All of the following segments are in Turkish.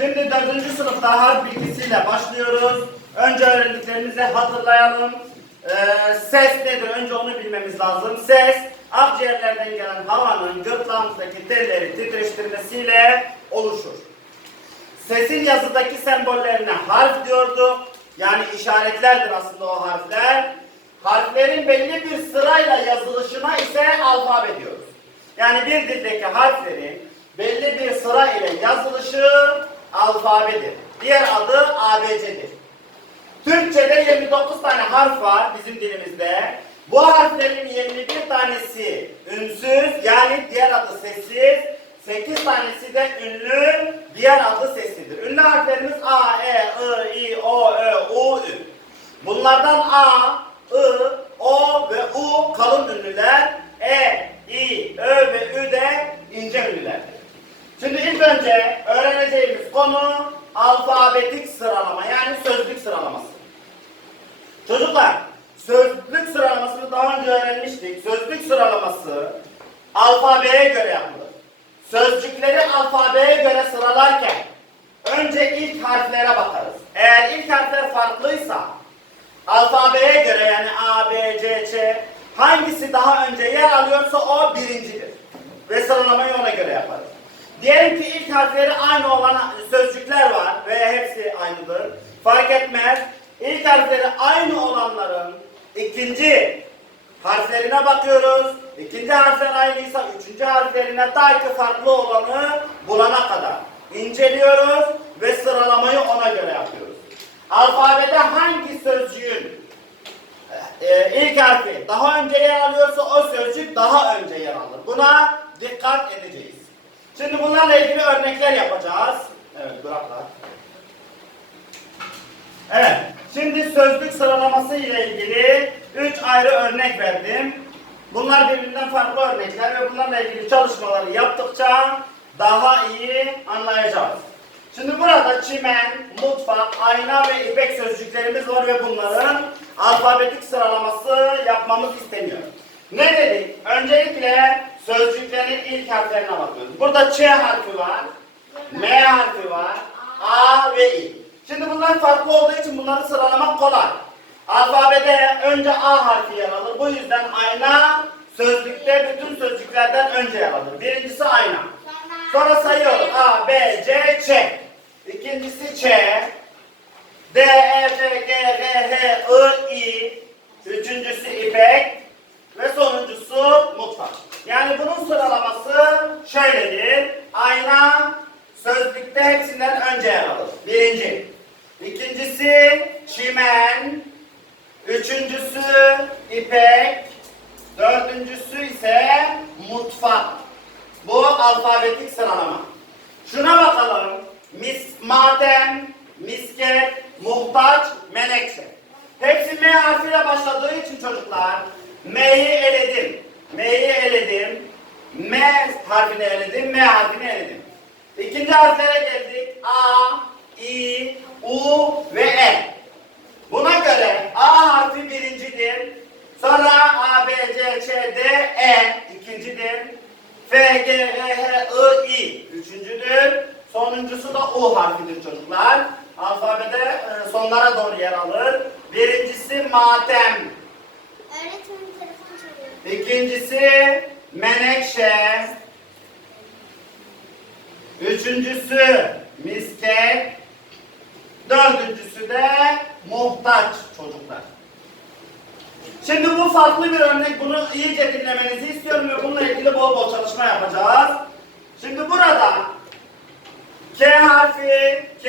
Şimdi dördüncü sınıfta harf bilgisiyle başlıyoruz. Önce öğrendiklerimizi hatırlayalım. Ee, ses nedir? Önce onu bilmemiz lazım. Ses, akciğerlerden gelen havanın gırtlağımızdaki telleri titreştirmesiyle oluşur. Sesin yazıdaki sembollerine harf diyorduk. Yani işaretlerdir aslında o harfler. Harflerin belli bir sırayla yazılışına ise alfabe diyoruz. Yani bir dildeki harflerin belli bir sıra ile yazılışı alfabedir. Diğer adı ABC'dir. Türkçe'de 29 tane harf var bizim dilimizde. Bu harflerin 21 tanesi ünsüz yani diğer adı sessiz. 8 tanesi de ünlü, diğer adı seslidir. Ünlü harflerimiz A, E, I, I, O, Ö, U, Ü. Bunlardan A, I, O ve U kalın ünlüler. E, I, Ö ve Ü de ince ünlülerdir. Şimdi ilk önce öğreneceğimiz konu alfabetik sıralama yani sözlük sıralaması. Çocuklar, sözlük sıralamasını daha önce öğrenmiştik. Sözlük sıralaması alfabeye göre yapılır. Sözcükleri alfabeye göre sıralarken önce ilk harflere bakarız. Eğer ilk harfler farklıysa alfabeye göre yani A, B, C, Ç hangisi daha önce yer alıyorsa o birincidir. Ve sıralamayı ona göre yaparız. Diyelim ki ilk harfleri aynı olan sözcükler var ve hepsi aynıdır. Fark etmez. İlk harfleri aynı olanların ikinci harflerine bakıyoruz. İkinci harfler aynıysa üçüncü harflerine ta ki farklı olanı bulana kadar inceliyoruz ve sıralamayı ona göre yapıyoruz. Alfabede hangi sözcüğün e, ilk harfi daha önce yer alıyorsa o sözcük daha önce yer alır. Buna dikkat edeceğiz. Şimdi bunlarla ilgili örnekler yapacağız. Evet, bıraklar. Evet, şimdi sözlük sıralaması ile ilgili üç ayrı örnek verdim. Bunlar birbirinden farklı örnekler ve bunlarla ilgili çalışmaları yaptıkça daha iyi anlayacağız. Şimdi burada çimen, mutfak, ayna ve ipek sözcüklerimiz var ve bunların alfabetik sıralaması yapmamız isteniyor. Ne dedik? Öncelikle sözcüklerin ilk harflerine bakıyoruz. Burada Ç harfi var, M harfi var, A ve İ. Şimdi bunlar farklı olduğu için bunları sıralamak kolay. Alfabede önce A harfi yer alır. Bu yüzden ayna sözlükte bütün sözcüklerden önce yer alır. Birincisi ayna. Sonra sayıyoruz. A, B, C, Ç. İkincisi Ç. D, E, F, G, R, H, I, I. Üçüncüsü İpek. Ve sonuncusu. Yani bunun sıralaması şöyledir. Ayna sözlükte hepsinden önce yer alır. Birinci. İkincisi çimen. Üçüncüsü ipek. Dördüncüsü ise mutfak. Bu alfabetik sıralama. Şuna bakalım. Mis, matem, misket, muhtaç, menekşe. Hepsi M harfiyle başladığı için çocuklar M'yi eledim. M'yi eledim. M harfini eledim. M harfini eledim. İkinci harflere geldik. A, I, U ve E. Buna göre A harfi birincidir. Sonra A, B, C, Ç, D, E ikincidir. F, G, R, H, I, I üçüncüdür. Sonuncusu da U harfidir çocuklar. Alfabede e, sonlara doğru yer alır. Birincisi matem. İkincisi menekşe. Üçüncüsü misket. Dördüncüsü de muhtaç çocuklar. Şimdi bu farklı bir örnek. Bunu iyice dinlemenizi istiyorum ve bununla ilgili bol bol çalışma yapacağız. Şimdi burada K harfi, K,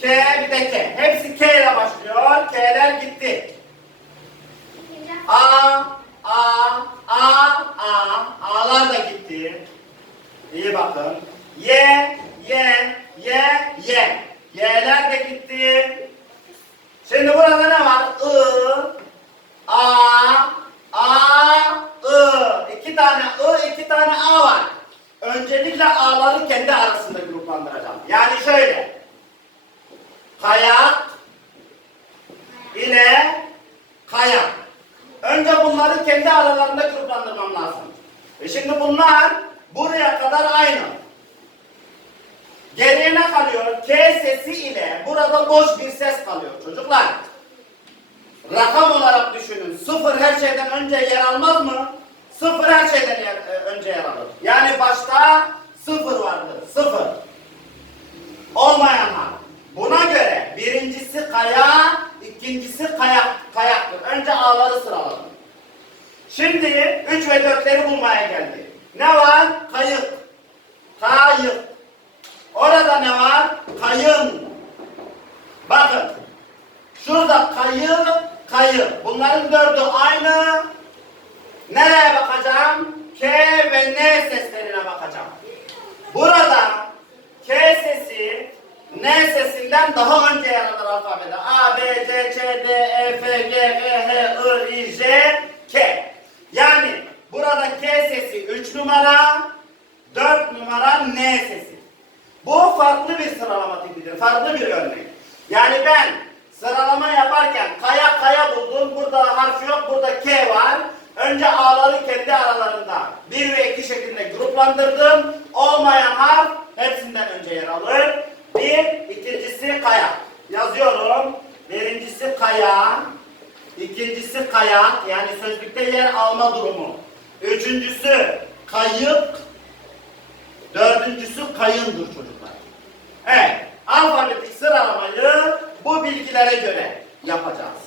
K bir de K. Hepsi K ile başlıyor. K'ler gitti. A, A, A, A. A'lar da gitti. İyi bakın. Y, Y, Y, Y. Y'ler de gitti. Şimdi burada ne var? I, A, A, I. İki tane I, iki tane A var. Öncelikle A'ları kendi arasında gruplandıracağım. Yani şöyle. Kayak ile kayak. Önce bunları kendi aralarında gruplandırmam lazım. E şimdi bunlar buraya kadar aynı. Geriye ne kalıyor? K sesi ile burada boş bir ses kalıyor çocuklar. Rakam olarak düşünün. Sıfır her şeyden önce yer almaz mı? Sıfır her şeyden yer, e, önce yer alır. Yani başta sıfır vardır. Sıfır. Olmayanlar. Buna göre birincisi kaya, ikincisi kayak, kayaktır. Önce A'ları sıraladım. Şimdi 3 ve 4'leri bulmaya geldi. Ne var? Kayık. Kayık. Orada ne var? Kayın. Bakın. Şurada kayı, kayı. Bunların dördü aynı. Nereye bakacağım? K ve N seslerine bakacağım. Burada K sesi N sesinden daha önce yer alır alfabede. A, B, C, Ç, D, E, F, G, H, H, I, I, J, K. Yani burada K sesi 3 numara, 4 numara N sesi. Bu farklı bir sıralama tipidir. Farklı bir örnek. Yani ben sıralama yaparken kaya kaya buldum. Burada harf yok. Burada K var. Önce A'ları kendi aralarında 1 ve 2 şeklinde gruplandırdım. Olmayan harf hepsinden önce yer alır. Bir, ikincisi kaya. Yazıyorum. Birincisi kaya. ikincisi kayak yani sözlükte yer alma durumu. Üçüncüsü kayık. Dördüncüsü kayındır çocuklar. Evet, alfabetik sıralamayı bu bilgilere göre yapacağız.